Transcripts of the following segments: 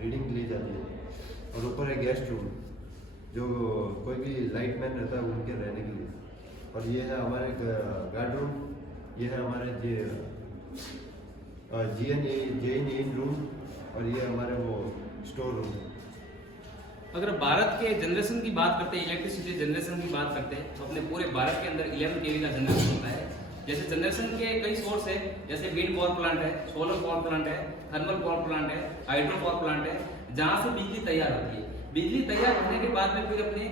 Reading ली जाती है। और ऊपर है गेस्ट रूम, जो कोई भी लाइट मैन रहता है उनके रहने के लिए। और ये है हमारे गार्ड रूम, ये है हमारे जे रूम, और ये हमारे वो स्टोर रूम। अगर भारत के जनरेशन की बात करते हैं, इलेक्ट्रिसिटी जनरेशन की बात करते हैं, तो अपने पूरे भारत के अंदर 11 kV का जनरेशन होता है। जैसे जनरेशन के कई सोर्स है, जैसे विंड पावर प्लांट है, सोलर पावर प्लांट है, थर्मल पावर प्लांट है, हाइड्रो पावर प्लांट है, जहाँ से बिजली तैयार होती है। बिजली तैयार होने के बाद में फिर अपने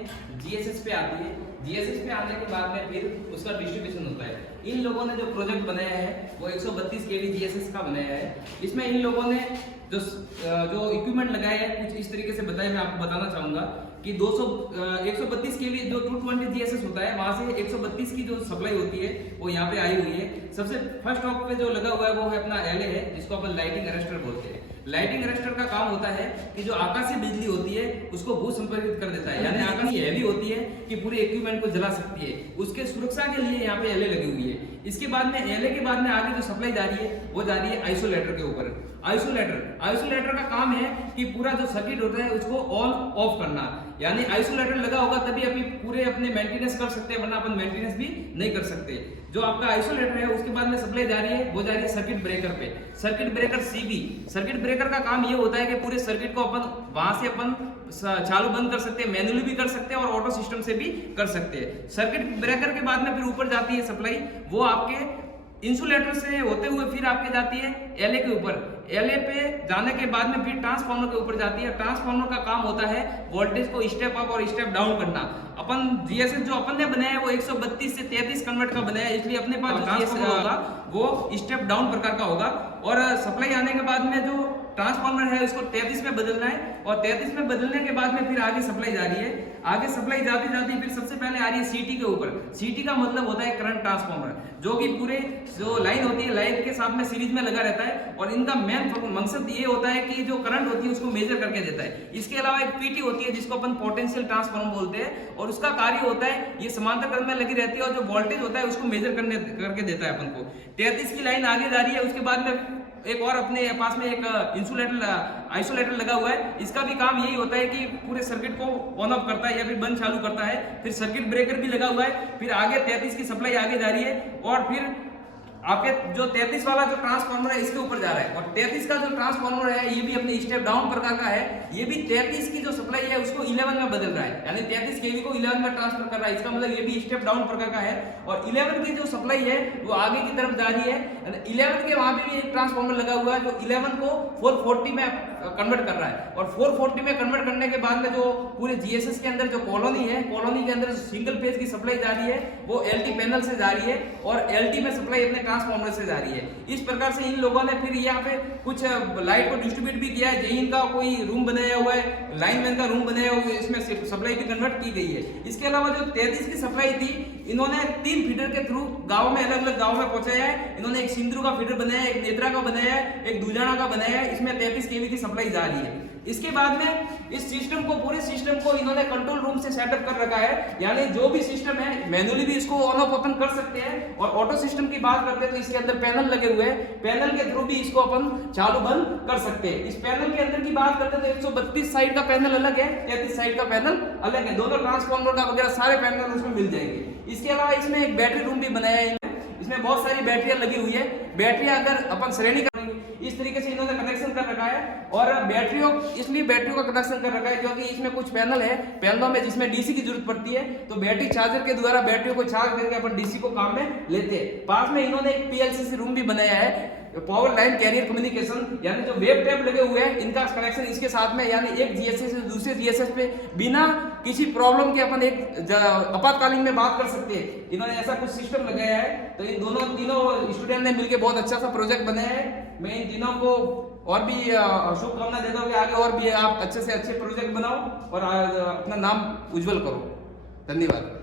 जीएसएस पे आती है। जीएसएस पे आने के बाद में फिर उसका डिस्ट्रीब्यूशन होता है। इन लोगों ने जो प्रोजेक्ट बनाया है वो 132 kV जीएसएस का बनाया है। इसमें इन लोगों ने जो इक्विपमेंट लगाए हैं कुछ इस तरीके से बताया। मैं आपको बताना चाहूंगा कि 132 kV जो 220 जीएसएस होता है, वहां से 132 की जो सप्लाई होती है वो यहाँ पे आई हुई है। सबसे फर्स्ट टॉप पे जो लगा हुआ है वो है अपना एलए है, जिसको अपन लाइटिंग अरेस्टर बोलते हैं। लाइटिंग अरेस्टर का काम होता है कि जो आकाशीय बिजली होती है उसको भू संपर्कित कर देता है, यानी आकाशीय हैवी होती है कि पूरे इक्विपमेंट को जला सकती है। उसके सुरक्षा के लिए यहाँ पे एलए लगी हुई है। इसके बाद में एलए के बाद में आगे जो सप्लाई जा रही है वो जा रही है आइसोलेटर के ऊपर। आइसोलेटर का काम है कि पूरा जो सर्किट होता है उसको ऑन ऑफ करना, यानी आइसोलेटर लगा होगा तभी अभी पूरे अपने मेंटेनेंस कर सकते हैं, वरना अपन मेंटेनेंस भी नहीं कर सकते। जो आपका आइसोलेटर है उसके बाद में सप्लाई जा रही है वो जा रही है सर्किट ब्रेकर पे। Circuit breaker CB, circuit breaker का काम ये होता है कि पूरे सर्किट को अपन वहां से अपन चालू बंद कर सकते हैं, मैनुअली भी कर सकते हैं और ऑटो सिस्टम से भी कर सकते हैं। सर्किट ब्रेकर के बाद में फिर ऊपर जाती है सप्लाई, वो आपके इंसुलेटर से होते हुए फिर आपके जाती है एलए के ऊपर। एलए पे जाने के बाद में फिर ट्रांसफार्मर के ऊपर जाती है। ट्रांसफार्मर का काम होता है वोल्टेज को स्टेप अप और स्टेप डाउन करना। अपन जीएसएस जो अपन ने बनाया है वो 132 से 33 कन्वर्ट का बनाया है, इसलिए अपने पास जो जीएसएस होगा वो स्टेप डाउन प्रकार का होगा। और सप्लाई आने के बाद में जो ट्रांसफार्मर है उसको 33 में बदलना है, और 33 में बदलने के बाद में फिर आगे सप्लाई जा रही है। आगे सप्लाई जाती जाती फिर सबसे पहले आ रही है सीटी के ऊपर। सीटी का मतलब होता है करंट ट्रांसफार्मर, जो कि पूरे जो लाइन होती है लाइन के साथ में सीरीज में लगा रहता है, और इनका मेन मकसद ये होता है कि जो करंट होती है उसको मेजर करके देता है। इसके अलावा एक पीटी होती है जिसको अपन पोटेंशियल ट्रांसफार्मर बोलते हैं, और उसका कार्य होता है ये समांतर क्रम में लगी रहती है और जो वोल्टेज होता है उसको मेजर करके देता है अपन को। 33 की लाइन आगे जा रही है, उसके बाद में एक और अपने पास में एक आइसोलेटर लगा हुआ है। इसका भी काम यही होता है कि पूरे सर्किट को ऑन ऑफ करता है या फिर बंद चालू करता है। फिर सर्किट ब्रेकर भी लगा हुआ है। फिर आगे 33 की सप्लाई आगे जा रही है, और फिर आपके जो 33 वाला जो ट्रांसफार्मर है इसके ऊपर जा रहा है। और 33 का जो ट्रांसफार्मर है ये भी अपने स्टेप डाउन प्रकार का है। ये भी 33 की जो सप्लाई है उसको 11 में बदल रहा है, यानी 33 kV को 11 में ट्रांसफर कर रहा है। इसका मतलब ये भी स्टेप डाउन प्रकार का है। और 11 की जो सप्लाई है वो आगे की तरफ जा रही है। 11 के वहां पे भी एक ट्रांसफार्मर लगा हुआ है जो 11 को 440 में कन्वर्ट कर रहा है। और 440 में कन्वर्ट करने के बाद में जो पूरे जीएसएस के अंदर जो कॉलोनी है, कॉलोनी के अंदर सिंगल फेज की सप्लाई जा रही है वो एलटी पैनल से जा रही है, और एलटी में सप्लाई अपने ट्रांसफार्मर से जा रही है। इस प्रकार से इन लोगों ने फिर यहाँ पे कुछ लाइट को डिस्ट्रीब्यूट भी किया है। जेईन का कोई रूम बनाया हुआ है, लाइनमैन का रूम बनाया हुआ है, इसमें सप्लाई भी कन्वर्ट की गई है। इसके अलावा जो 33 की सप्लाई थी इन्होंने 3 फीडर के थ्रू गाँव में अलग अलग गाँव में पहुंचाया है। इन्होंने एक सिंदरू का फीडर बनाया है, एक नेत्रा का बनाया है, एक दुजाना का बनाया है। इसमें 33 kV की सप्लाई जा रही है। इसके बाद में इस सिस्टम को पूरे सिस्टम को इन्होंने कंट्रोल रूम से सेटअप कर रखा है, यानी जो भी सिस्टम है मैनुअली भी इसको ऑन ऑफ ओपन कर सकते हैं। और ऑटो सिस्टम की बात करते हैं तो इसके अंदर पैनल लगे हुए हैं, पैनल के थ्रू भी इसको अपन चालू बंद कर सकते हैं। इस पैनल के अंदर की बात करते हैं तो 132 साइड का पैनल अलग है, 33 साइड का पैनल अलग है। दोनों ट्रांसफार्मर का वगैरह सारे पैनल उसमें मिल जाएंगे। इसके अलावा इसमें एक बैटरी रूम भी बनाया है। इसमें बहुत सारी बैटरियां लगी हुई है। बैटरियां अगर अपन श्रेणी करेंगे इस तरीके से इन्होंने कनेक्शन कर रखा है। और बैटरियों इसलिए बैटरियों का कनेक्शन कर रखा है क्योंकि इसमें कुछ पैनल है, पैनलों में जिसमें डीसी की जरूरत पड़ती है, तो बैटरी चार्जर के द्वारा बैटरियों को चार्ज करके अपन डीसी को काम में लेते हैं। पास में इन्होंने एक पीएलसी रूम भी बनाया है, पावर लाइन कैरियर कम्युनिकेशन, यानी जो वेब टैब लगे हुए हैं इनका कनेक्शन इसके साथ में, यानी एक जीएसएस से दूसरे जीएसएस पे बिना किसी प्रॉब्लम के अपन एक आपातकालीन में बात कर सकते हैं। इन्होंने ऐसा कुछ सिस्टम लगाया है। तो इन तीनों स्टूडेंट ने मिलकर बहुत अच्छा सा प्रोजेक्ट बनाया है। मैं इन तीनों को और भी शुभकामना देता हूँ कि आगे और भी आप अच्छे से अच्छे प्रोजेक्ट बनाओ और अपना नाम उज्जवल करो। धन्यवाद।